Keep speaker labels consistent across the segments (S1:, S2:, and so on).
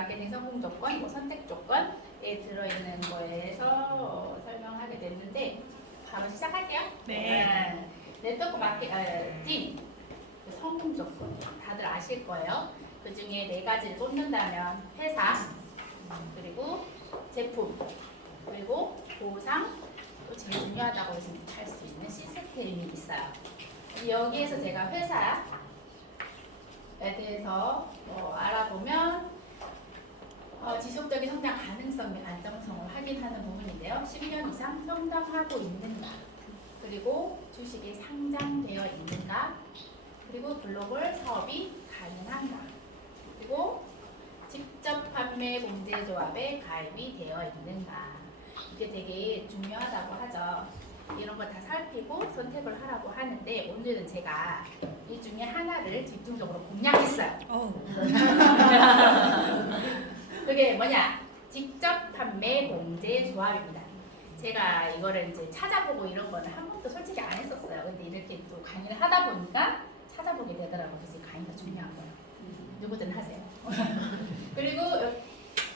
S1: 마케팅 성공 조건, 뭐 선택 조건에 들어있는 거에서 설명하게 됐는데 바로 시작할게요.
S2: 네.
S1: 네트워크 마케팅 그 성공 조건 다들 아실 거예요. 그 중에 네 가지를 꼽는다면 회사 그리고 제품 그리고 보상 또 제일 중요하다고 할 수 있는 시스템이 있어요. 여기에서 제가 회사에 대해서 어, 알아보면 어, 지속적인 성장 가능성 및 안정성을 확인하는 부분인데요. 10년 이상 성장하고 있는가 그리고 주식이 상장되어 있는가 그리고 글로벌 사업이 가능한가 그리고 직접 판매 공제 조합에 가입이 되어 있는가 이게 되게 중요하다고 하죠. 이런 걸 다 살피고 선택을 하라고 하는데 오늘은 제가 이 중에 하나를 집중적으로 공략했어요.
S2: 어.
S1: 그게 뭐냐? 직접 판매 공제 조합입니다. 제가 이거를 이제 찾아보고 이런 거는 한 번도 솔직히 안 했었어요. 근데 이렇게 또 강의를 하다 보니까 찾아보게 되더라고요. 그래서 이 강의가 중요한 거예요. 누구든 하세요. 그리고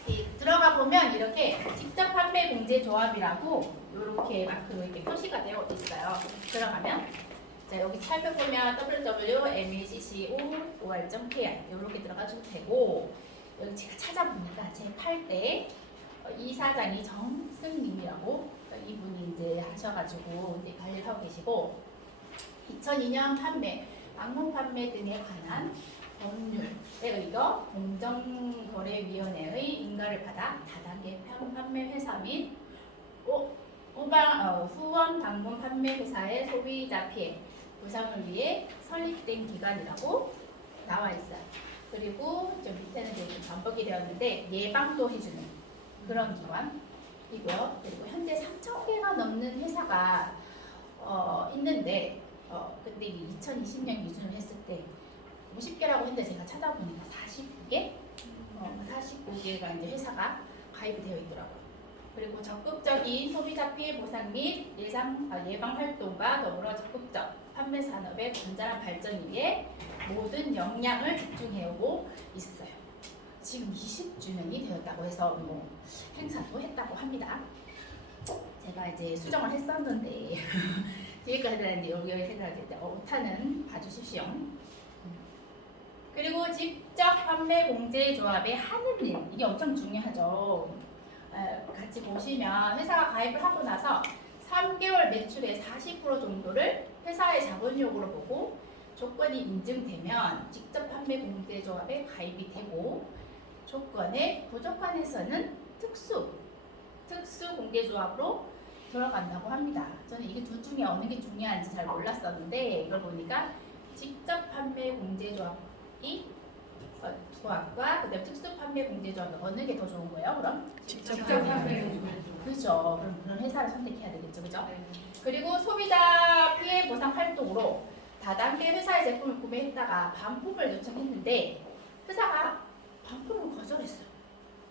S1: 이 들어가 보면 이렇게 직접 판매 공제 조합이라고 이렇게 마크로 이렇게 표시가 되어 있어요. 들어가면 자 여기 살펴보면 www.mecco.or.kr 이렇게 들어가셔도 되고 여기 제가 찾아보니까 제 8대 이사장이 정승님이라고 이분이 이제 하셔가지고 이제 관리를 하고 계시고 2002년 판매, 방문 판매 등에 관한 법률에 의거 공정거래위원회의 인가를 받아 다단계 판매 회사 및 오- 후방, 어, 후원 방문 판매 회사의 소비자 피해 보상을 위해 설립된 기관이라고 나와 있어요. 그리고 저 밑에는 이제 좀 반복이 되었는데 예방도 해주는 그런 기관이고요. 그리고 현재 3천 개가 넘는 회사가 어, 있는데 어, 근데 이게 2020년 기준으로 했을 때 50개라고 했는데 제가 찾아보니까 49개, 어, 49개가 이제 회사가 가입이 되어 있더라고요. 그리고 적극적인 소비자 피해 보상 및 예상 아, 예방 활동과 더불어 적극적 판매 산업의 건전한 발전을 위해 모든 역량을 집중해오고 있어요. 지금 20주년이 되었다고 해서 뭐 행사도 했다고 합니다. 제가 이제 수정을 했었는데 뒤에까지 했는데 여기 해가지고 이제 오타는 봐주십시오. 그리고 직접 판매 공제 조합의 하는 일 이게 엄청 중요하죠. 에, 같이 보시면 회사가 가입을 하고 나서 3개월 매출의 40% 정도를 회사의 자본력으로 보고 조건이 인증되면 직접 판매 공제 조합에 가입이 되고 조건에 부족한 회사는 특수 특수 공개 조합으로 들어간다고 합니다. 저는 이게 둘 중에 어느 게 중요한지 잘 몰랐었는데 이걸 보니까 직접 판매 공제 조합이 어, 조합과 그다음 특수 판매 공제 조합 어느 게 더 좋은 거예요? 그럼
S2: 직접 판매.
S1: 그렇죠. 그럼 그런 회사를 선택해야 되겠죠, 그죠? 그리고 소비자 피해 보상 활동으로 다단계 회사의 제품을 구매했다가 반품을 요청했는데 회사가 반품을 거절했어요.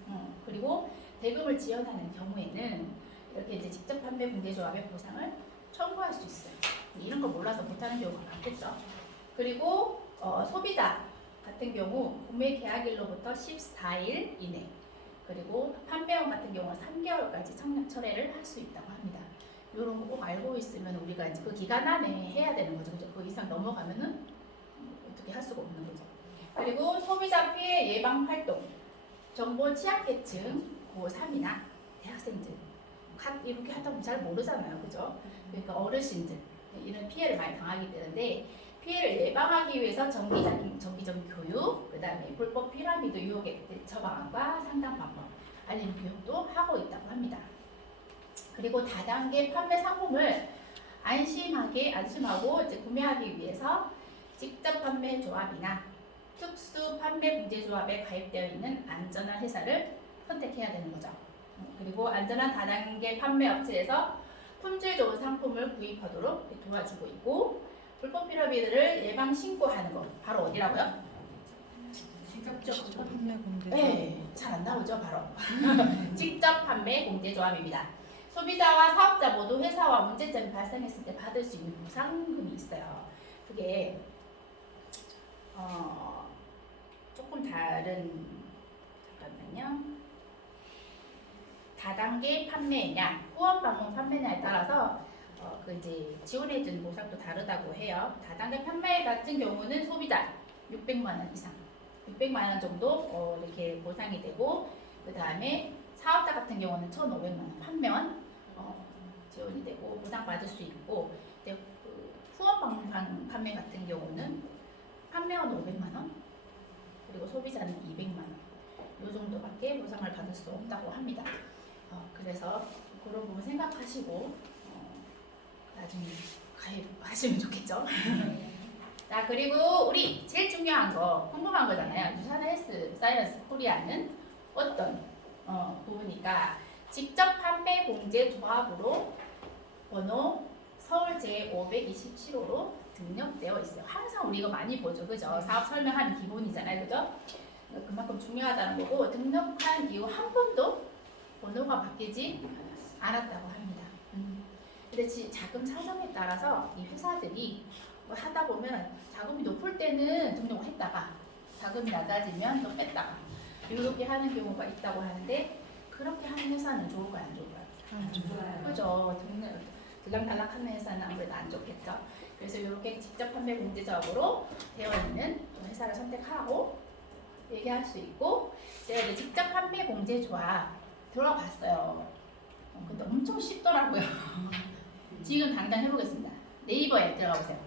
S1: 어, 그리고 대금을 지연하는 경우에는 이렇게 이제 직접 판매 공제조합의 보상을 청구할 수 있어요. 이런 걸 몰라서 못하는 경우가 많겠죠. 그리고 어, 소비자 같은 경우 구매 계약일로부터 14일 이내 그리고 판매원 같은 경우는 3개월까지 청약 철회를 할 수 있다고 합니다. 이런 거 꼭 알고 있으면 우리가 이제 그 기간 안에 해야 되는 거죠. 그 이상 넘어가면은 어떻게 할 수가 없는 거죠. 그리고 소비자 피해 예방 활동, 정보 취약계층 고3이나 대학생들 각 이렇게 하다 보면 잘 모르잖아요. 그죠? 그러니까 어르신들 이런 피해를 많이 당하게 되는데 피해를 예방하기 위해서 정기적인 정기적인 교육, 그 다음에 불법 피라미드 유혹에 처방과 상담 방법 알리는 교육도 하고 있다고 합니다. 그리고 다단계 판매 상품을 안심하게 안심하고 이제 구매하기 위해서 직접 판매 조합이나 특수 판매 공제 조합에 가입되어 있는 안전한 회사를 선택해야 되는 거죠. 그리고 안전한 다단계 판매 업체에서 품질 좋은 상품을 구입하도록 도와주고 있고 불법 피라미드를 예방 신고하는 것 바로 어디라고요?
S3: 직접
S2: 판매 공제.
S1: 네, 잘 안 나오죠, 바로. 직접 판매 공제 조합입니다. 소비자와 사업자 모두 회사와 문제점이 발생했을 때 받을 수 있는 보상금이 있어요. 그게 어, 조금 다른 잠깐만요. 다단계 판매량, 후원 방문 어, 그 이제 지원해준 보상도 다르다고 해요. 다단계 판매 같은 경우는 소비자 600만 원 이상, 600만 원 정도 어, 이렇게 보상이 되고 그 다음에 사업자 같은 경우는 1,500만 원 판매원 어, 지원이 되고 보상 받을 수 있고 근데 그 후원 방문 판- 판매 같은 경우는 판매원 500만 원 그리고 소비자는 200만 원. 이 정도밖에 보상을 받을 수 없다고 합니다. 어, 그래서 그런 부분 생각하시고 어, 나중에 가입하시면 좋겠죠. 자 그리고 우리 제일 중요한 거 궁금한 거잖아요. 유산 헬스 사이언스 코리아는 어떤 어, 부분이니까 직접 판매 공제 조합으로 번호 서울 제 527호로 등록되어 있어요. 항상 우리 이거 많이 보죠, 그죠? 사업 설명하는 기본이잖아요, 그죠? 그만큼 중요하다는 거고 등록한 이후 한 번도 번호가 바뀌지 않았다고 합니다. 음. 근데 지, 자금 사정에 따라서 이 회사들이 뭐 하다 보면 자금이 높을 때는 등록을 했다가 자금이 낮아지면 또 뺐다가 이렇게 하는 경우가 있다고 하는데 그렇게 하는 회사는 좋을까요, 안 좋을까요?
S3: 좋아요.
S1: 그죠. 등록 들락달락하는 회사는 아무래도 안 좋겠죠. 그래서 이렇게 직접 판매 공제적으로 되어 있는 회사를 선택하고 얘기할 수 있고 제가 이제 직접 판매 공제 조합 들어봤어요. 어, 근데 엄청 쉽더라고요. 지금 당장 해보겠습니다. 네이버에 들어가 보세요.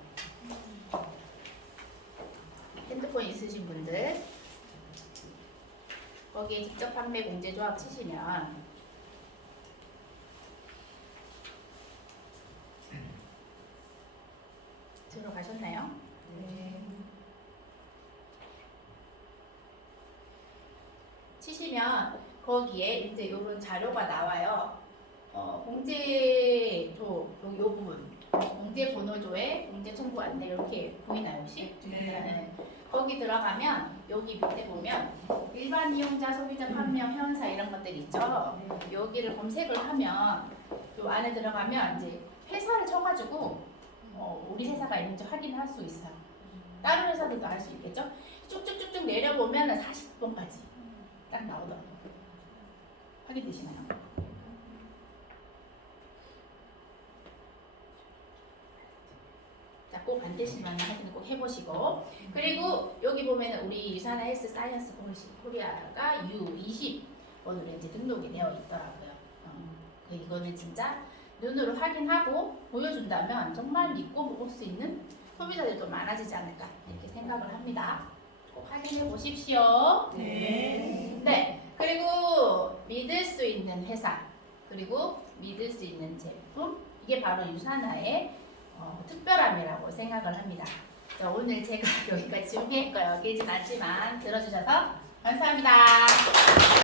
S1: 핸드폰 있으신 분들 거기에 직접 판매 공제 조합 치시면 들어가셨나요?
S3: 네.
S1: 치시면 거기에 이제 이런 자료가 나와요. 어, 공제조 요, 요 부분 공제 번호조에 공제 청구 안내 이렇게 보이나요 혹시?
S3: 네.
S1: 거기 들어가면 여기 밑에 보면 일반 이용자, 소비자, 판매형, 회원사 이런 것들 있죠. 여기를 검색을 하면 요 안에 들어가면 이제 회사를 쳐가지고 어, 우리 회사가 있는지 확인할 수 있어요. 다른 회사들도 알 수 있겠죠? 쭉쭉쭉쭉 내려보면 40번까지 딱 나오더라고요. 확인되시나요? 자, 꼭 안 되시면 확인 꼭 해보시고 그리고 여기 보면 우리 유산화 헬스 사이언스 코리아가 U20번으로 이제 등록이 되어 있더라고요. 어, 그 이거는 진짜 눈으로 확인하고 보여준다면 정말 믿고 먹을 수 있는 소비자들도 많아지지 않을까 이렇게 생각을 합니다. 꼭 확인해 보십시오.
S3: 네.
S1: 네. 그리고 믿을 수 있는 회사 그리고 믿을 수 있는 제품 이게 바로 유산화의 어, 특별함이라고 생각을 합니다. 자, 오늘 제가 여기까지 준비했고요. 길진 않지만 들어주셔서 감사합니다.